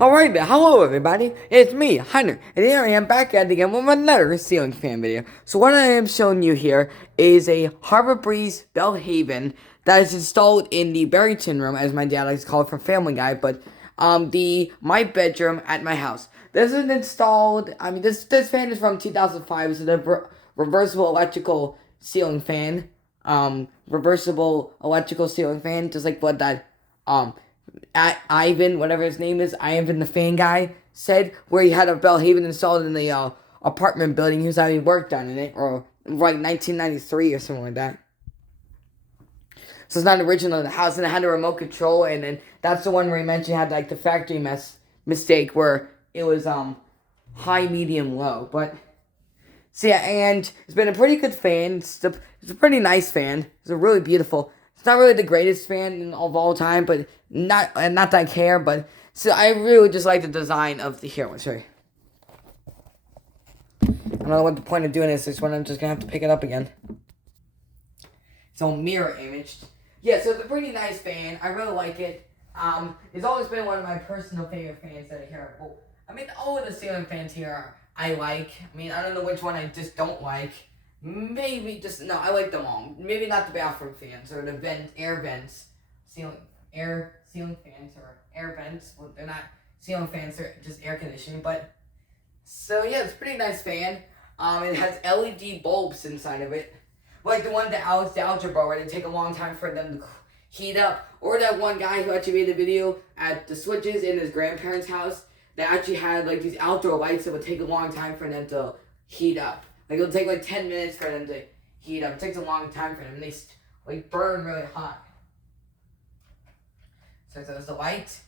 Alright, hello everybody, it's me, Hunter, and here I am back at it again with another ceiling fan video. So what I am showing you here is a Harbor Breeze Bellhaven that is installed in the Barrington room, as my dad likes to call it from Family Guy, but my bedroom at my house. This is installed, this fan is from 2005, it's a reversible electrical ceiling fan, just like what that, Ivan, whatever his name is, Ivan the fan guy, said, where he had a Bellhaven installed in the apartment building he was having work done in it, or like 1993 or something like that. So it's not original in the house, and it had a remote control, and then that's the one where he mentioned had like the factory mistake where it was high, medium, low. But so yeah, and it's been a pretty good fan. It's a pretty nice fan. It's a really beautiful. It's not really the greatest fan of all time, but not that I care. But so I really just like the design of the here. Sorry, I don't know what the point of doing this is when I'm just gonna have to pick it up again. It's all mirror imaged. Yeah, so it's a pretty nice fan. I really like it. It's always been one of my personal favorite fans that are here. Well, all of the ceiling fans here I like. I don't know which one I just don't like. I like them all. Maybe not the bathroom fans or the air vents, ceiling fans or air vents. Well, they're not ceiling fans; they're just air conditioning. But so yeah, it's a pretty nice fan. It has LED bulbs inside of it, like the one that Alex the Algebra, where they take a long time for them to heat up, or that one guy who actually made a video at the switches in his grandparents' house that actually had like these outdoor lights that would take a long time for them to heat up. Like, it'll take, 10 minutes for them to heat up. It takes a long time for them. And they, burn really hot. So there's the light,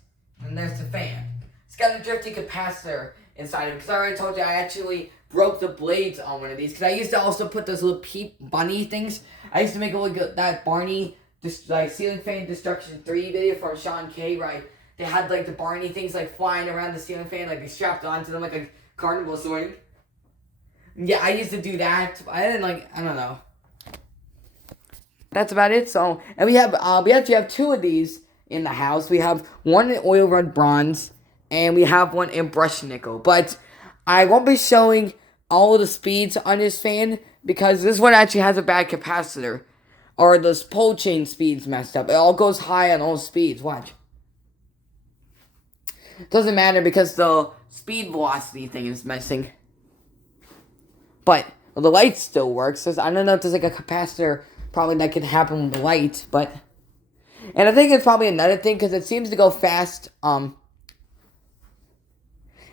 and there's the fan. It's got a drifting capacitor inside of it. Because I already told you, I actually broke the blades on one of these. Because I used to also put those little peep bunny things. I used to make a look at that Barney, Ceiling Fan Destruction 3 video from Sean K, right? They had, the Barney things, flying around the ceiling fan. They strapped onto them like a carnival swing. Yeah, I used to do that. I didn't I don't know. That's about it. So, and we actually have two of these in the house. We have one in oil run bronze, and we have one in brushed nickel. But I won't be showing all of the speeds on this fan because this one actually has a bad capacitor, or the pole chain speeds messed up. It all goes high on all speeds. Watch. Doesn't matter because the speed velocity thing is missing. But the light still works. I don't know if there's a capacitor probably that could happen with the light, but and I think it's probably another thing because it seems to go fast.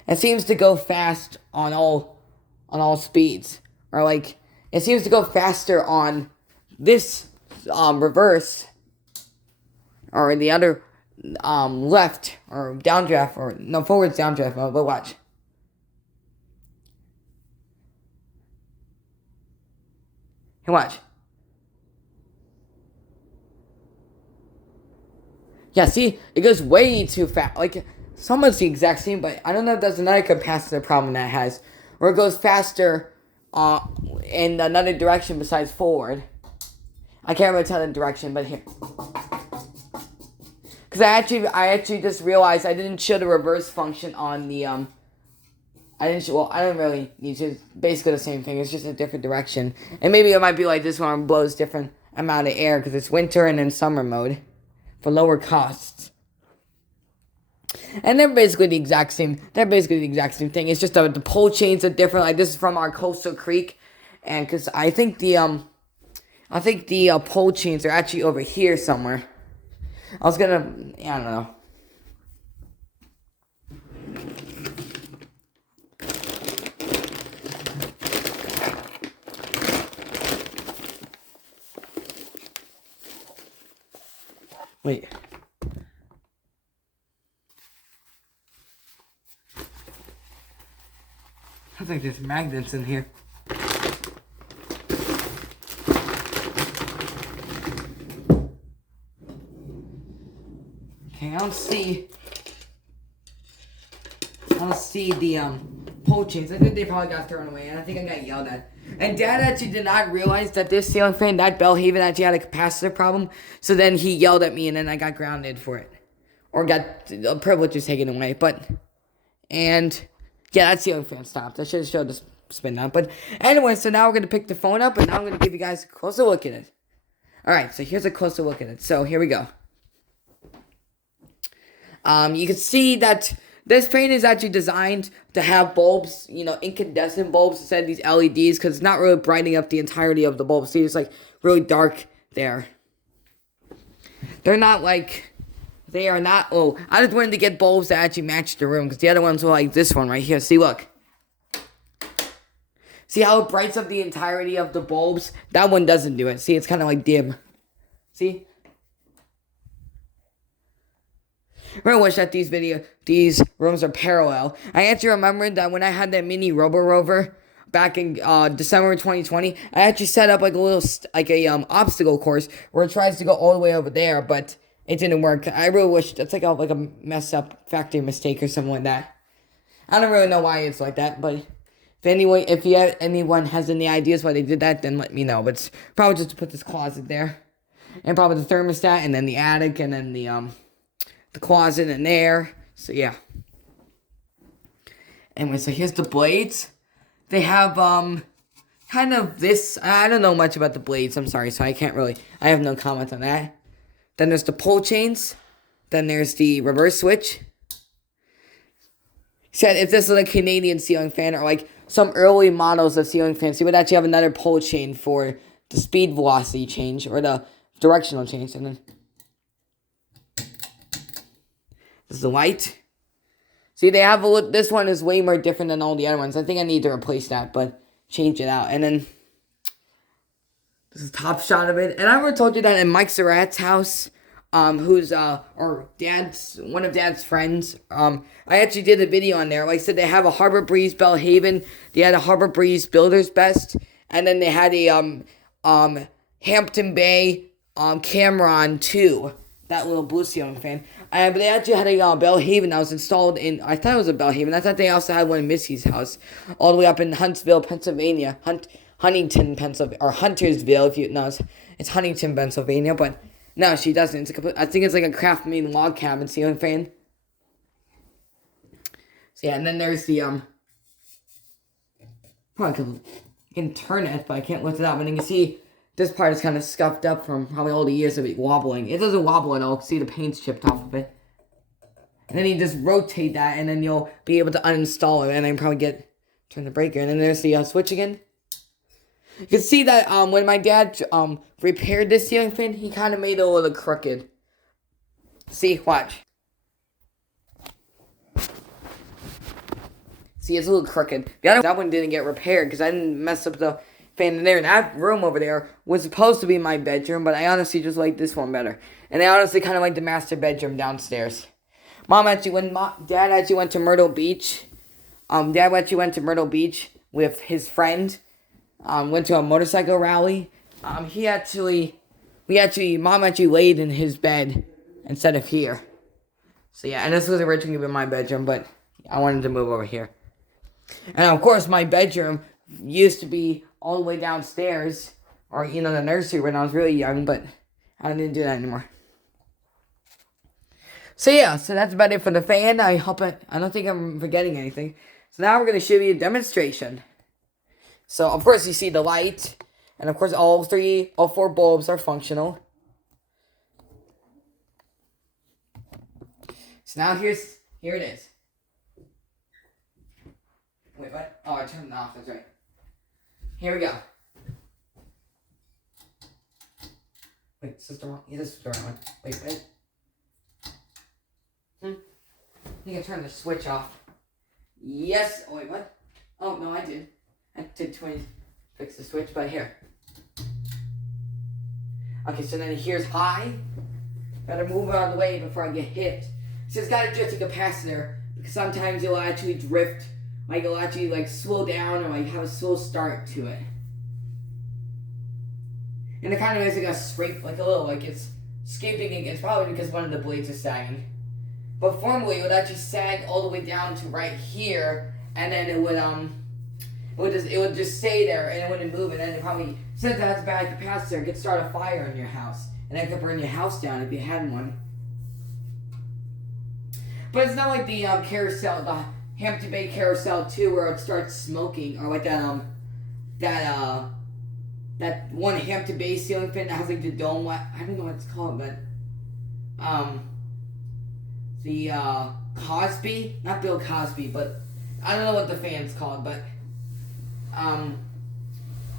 It seems to go fast on all speeds, or it seems to go faster on this reverse, or in the other left or downdraft, or no, forwards downdraft mode. But watch. Hey, watch. Yeah, see? It goes way too fast. It's almost the exact same, but I don't know if that's another capacitor problem that it has. Where it goes faster in another direction besides forward. I can't really tell the direction, but here. Because I actually just realized I didn't show the reverse function on the, I don't really need to. It's basically the same thing. It's just a different direction. And maybe it might be like this one blows different amount of air because it's winter and then summer mode for lower costs. And they're basically the exact same. Thing. It's just the pole chains are different. This is from our Coastal Creek, and because I think the pole chains are actually over here somewhere. I don't know. Wait. I think there's magnets in here. Okay, I don't see the pole chains. I think they probably got thrown away, and I think I got yelled at. And Dad actually did not realize that this ceiling fan, that Bellhaven, actually had a capacitor problem. So then he yelled at me, and then I got grounded for it. or got the privileges taken away. And yeah, that ceiling fan stopped. I should have showed the spin down. But anyway, so now we're going to pick the phone up, and now I'm going to give you guys a closer look at it. Alright, so here's a closer look at it. So here we go. You can see that this fan is actually designed to have bulbs, incandescent bulbs instead of these LEDs, because it's not really brightening up the entirety of the bulb. See, it's like really dark there. They are not, I just wanted to get bulbs that actually match the room, because the other ones were like this one right here. See, look. See how it brights up the entirety of the bulbs? That one doesn't do it. See, it's kind of like dim. See? I really wish that these rooms are parallel. I actually remembered that when I had that mini Robo-Rover back in December 2020, I actually set up like a little obstacle course where it tries to go all the way over there, but it didn't work. I really wish that's like a messed up factory mistake or something like that. I don't really know why it's like that, but if anyone has any ideas why they did that, then let me know. But it's probably just to put this closet there, and probably the thermostat, and then the attic, and then the closet in there. So yeah. Anyway, so here's the blades. They have kind of this. I don't know much about the blades. I'm sorry, so I have no comment on that. Then there's the pull chains. Then there's the reverse switch. Said if this is a Canadian ceiling fan or like some early models of ceiling fans, you would actually have another pull chain for the speed velocity change or the directional change. And then this is the light. See, they have this one is way more different than all the other ones. I think I need to replace that, but change it out. And then this is a top shot of it. And I already told you that in Mike Surratt's house, who's one of Dad's friends. I actually did a video on there. Like I said, they have a Harbor Breeze Bellhaven. They had a Harbor Breeze Builder's Best, and then they had a Hampton Bay Cameron 2. That little blue ceiling fan. But they actually had a Bellhaven that was installed in. I thought it was a Bellhaven. I thought they also had one in Missy's house, all the way up in Huntsville, Pennsylvania. Huntington, Pennsylvania, or Huntersville. If you know, it's Huntington, Pennsylvania, but. No, she doesn't. I think it's like a craft made log cabin ceiling fan. So yeah, and then there's the probably can turn it, but I can't lift it up. And you can see this part is kind of scuffed up from probably all the years of it wobbling. It doesn't wobble at all. See the paint's chipped off of it. And then you just rotate that, and then you'll be able to uninstall it, and then probably turn the breaker. And then there's the switch again. You can see that when my dad repaired this ceiling fan, he kind of made it a little crooked. See, watch. See, it's a little crooked. That one didn't get repaired because I didn't mess up the fan in there. And that room over there was supposed to be my bedroom, but I honestly just like this one better. And I honestly kind of like the master bedroom downstairs. Dad actually went to Myrtle Beach. Dad actually went to Myrtle Beach with his friend. Went to a motorcycle rally. Mom actually laid in his bed instead of here. So yeah, and this was originally my bedroom, but I wanted to move over here. And of course, my bedroom used to be all the way downstairs, or the nursery when I was really young, but I didn't do that anymore. So yeah, so that's about it for the fan. I don't think I'm forgetting anything. So now we're gonna show you a demonstration. So, of course, you see the light, and of course, all 4 bulbs are functional. So now here it is. Wait, what? Oh, I turned it off, that's right. Here we go. Wait, sister, this is the wrong one. Wait. I think I turned the switch off. Yes, oh wait, what? Oh, no, I did. I did fix the switch, but here. Okay, so then here's high. Gotta move it out of the way before I get hit. So it's gotta drift the capacitor, because sometimes it'll actually drift, like it'll actually like slow down or like have a slow start to it. And it kind of is like a scrape, like a little, like it's scraping. It's probably because one of the blades is sagging. But formally, it would actually sag all the way down to right here, and then it would just stay there, and it wouldn't move, and then it probably, since it has a bad capacitor, it could start a fire in your house, and that could burn your house down if you had one. But it's not like the carousel, the Hampton Bay Carousel 2 where it starts smoking, or like that one Hampton Bay ceiling fan that has like the dome. I don't know what it's called, but the Cosby, not Bill Cosby, but I don't know what the fan's called, but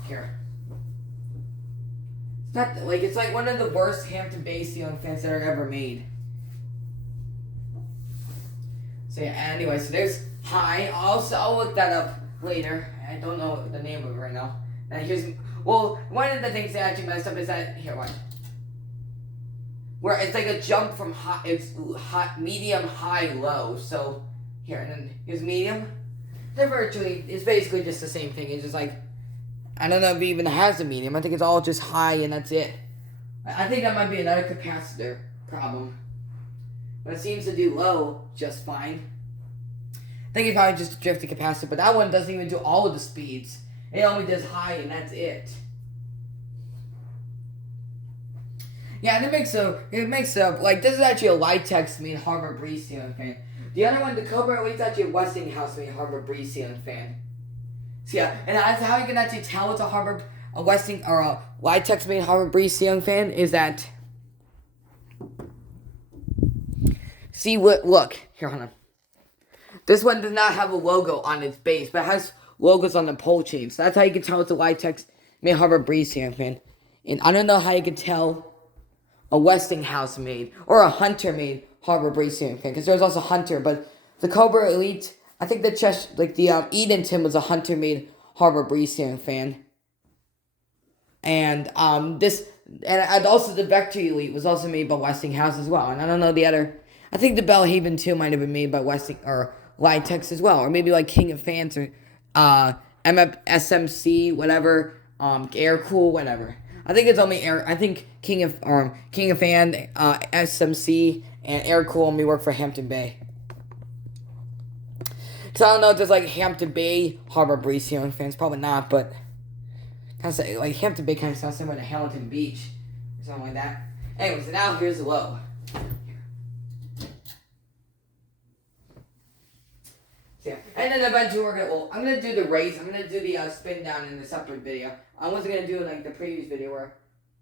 here. It's not like it's like one of the worst Hampton Bay ceiling fans that are ever made. So yeah, anyway, so there's high. I'll look that up later. I don't know the name of it right now. And here's one of the things that actually messed up is that here what? Where it's like a jump from high, it's hot, medium, high, low. So here and then here's medium. It's basically just the same thing. It's just like I don't know if it even has a medium. I think it's all just high and that's it. I think that might be another capacitor problem. But it seems to do low just fine. I think it's probably just a drifting capacitor, but that one doesn't even do all of the speeds. It only does high and that's it. Yeah, and it makes like this is actually a Litex made Harbor Breeze ceiling fan. The other one, the Cobra Elite's actually a Westinghouse made Harbor Breeze ceiling fan. So yeah, and that's how you can actually tell it's a Litex made Harbor Breeze ceiling fan is that. See what? Look here, hold on. This one does not have a logo on its base, but it has logos on the pole chain. So that's how you can tell it's a Litex made Harbor Breeze ceiling fan. And I don't know how you can tell a Westinghouse made or a Hunter made Harbor Breeze ceiling fan, because there's also Hunter, but the Cobra Elite, I think the Edenton was a Hunter made Harbor Breeze ceiling fan, and and also the Vector Elite was also made by Westinghouse as well, and I don't know the other. I think the Bellhaven 2 might have been made by Or Litex as well, or maybe like King of Fans or SMC, whatever, Air Cool, whatever. I think it's only Air. I think King of Fan, SMC, and Air Cool only work for Hampton Bay. So I don't know if there's like Hampton Bay Harbor Breeze ceiling fans, probably not, but kind of like Hampton Bay kind of sounds similar to Hamilton Beach or something like that. Anyways, so now here's the low. Yeah. And then eventually I'm gonna do the race. I'm gonna do the spin down in a separate video. I wasn't gonna do it like the previous video where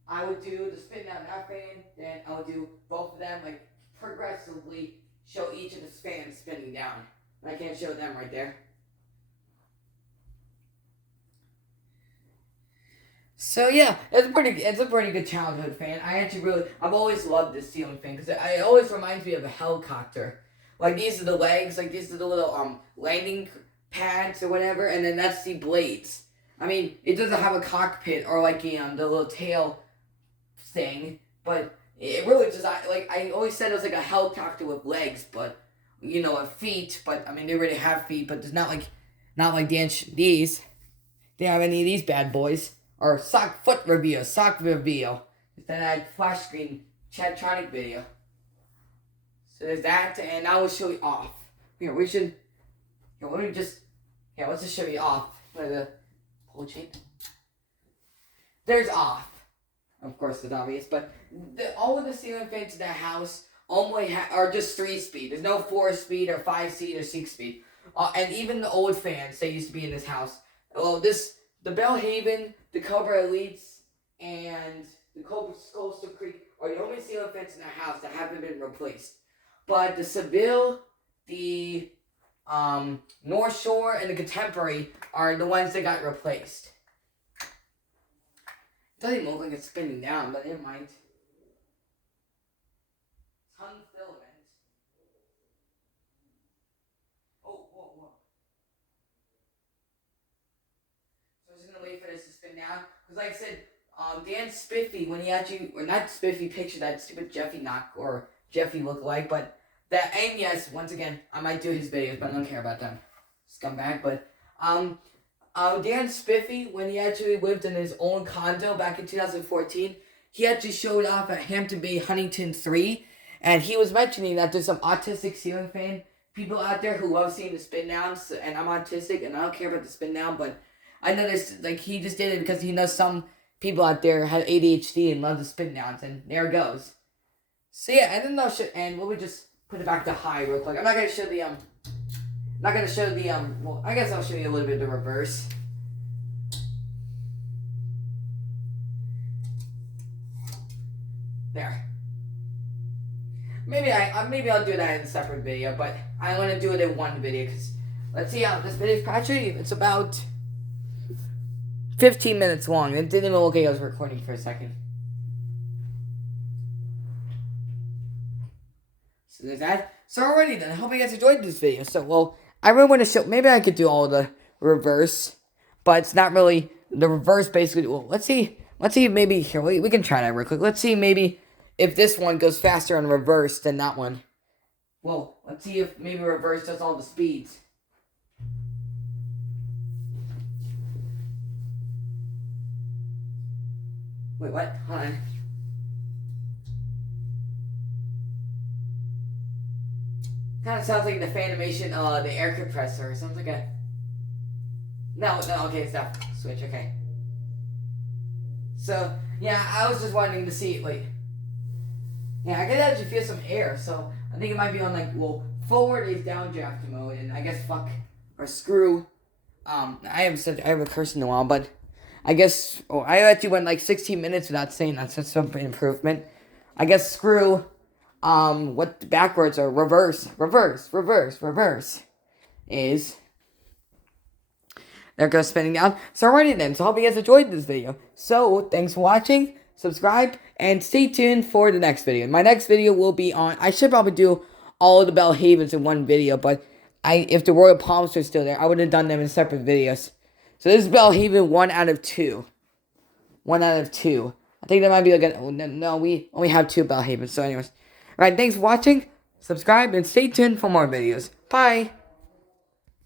I would do the spin down that fan, then I would do both of them like progressively show each of the fans spinning down. I can't show them right there. So yeah, it's a pretty good childhood fan. I've always loved this ceiling fan because it always reminds me of a helicopter. Like these are the legs, like these are the little landing pads or whatever, and then that's the blades. I mean, it doesn't have a cockpit or like the little tail thing, but it really just I always said it was like a helicopter with legs, but with feet. But I mean, they already have feet, but there's not like these. They don't have any of these bad boys or sock review. Instead I had flash screen Chatronic video. So there's that, and now we'll show you off. Here, let's just show you off. Where the pole chain. There's off. Of course, it's obvious, but all of the ceiling fans in the house only are just 3-speed. There's no 4-speed or 5-speed or 6-speed. And even the old fans that used to be in this house. Well, the Bellhaven, the Cobra Elites, and the Coastal Creek are the only ceiling fans in the house that haven't been replaced. But the Seville, the North Shore, and the Contemporary are the ones that got replaced. It doesn't even look like it's spinning down, but it might. Ton filament. Oh, whoa. So I'm just going to wait for this to spin down. Because like I said, Dan Spiffy, when he actually, or not Spiffy, pictured that stupid Jeffy lookalike, but that, and yes, once again, I might do his videos, but I don't care about them. Scumbag, but, Dan Spiffy, when he actually lived in his own condo back in 2014, he actually showed off at Hampton Bay Huntington 3, and he was mentioning that there's some autistic ceiling fan people out there who love seeing the spin downs, and I'm autistic, and I don't care about the spin down, but I noticed, like, he just did it because he knows some people out there have ADHD and love the spin downs, and there it goes. So yeah, and then we'll just put it back to high real quick. I'm not gonna show the well, I guess I'll show you a little bit of the reverse. There. Maybe I'll do that in a separate video, but I want to do it in one video because let's see how this video is. Actually, it's about 15 minutes long. It didn't even look like I was recording for a second. So there's that. So already then, I hope you guys enjoyed this video. So well, I really want to show. Maybe I could do all the reverse, but it's not really the reverse. Basically, well, let's see. Maybe here we can try that real quick. Let's see maybe if this one goes faster on reverse than that one. Well, let's see if maybe reverse does all the speeds. Wait, what? Hold on. Kind of sounds like the Fanimation, the air compressor. Sounds like a... No, okay, stop. Switch, okay. So, yeah, I was just wanting to see, like... Yeah, I could actually feel some air, so I think it might be on, like, well, forward is downdraft mode, and I guess fuck, or screw, I haven't cursed in a while, but I guess, I actually went, like, 16 minutes without saying that, so that's some improvement. I guess screw, what backwards or reverse is, there goes spinning down. So alrighty then, so I hope you guys enjoyed this video. So, thanks for watching, subscribe, and stay tuned for the next video. My next video will be on, I should probably do all of the Bellhavens in one video, but if the Royal Palms are still there, I would have done them in separate videos. So this is Bellhaven 1 out of 2. 1 out of 2. I think that might be like a, no, we only have 2 Bellhavens, so anyways. Alright, thanks for watching, subscribe, and stay tuned for more videos. Bye!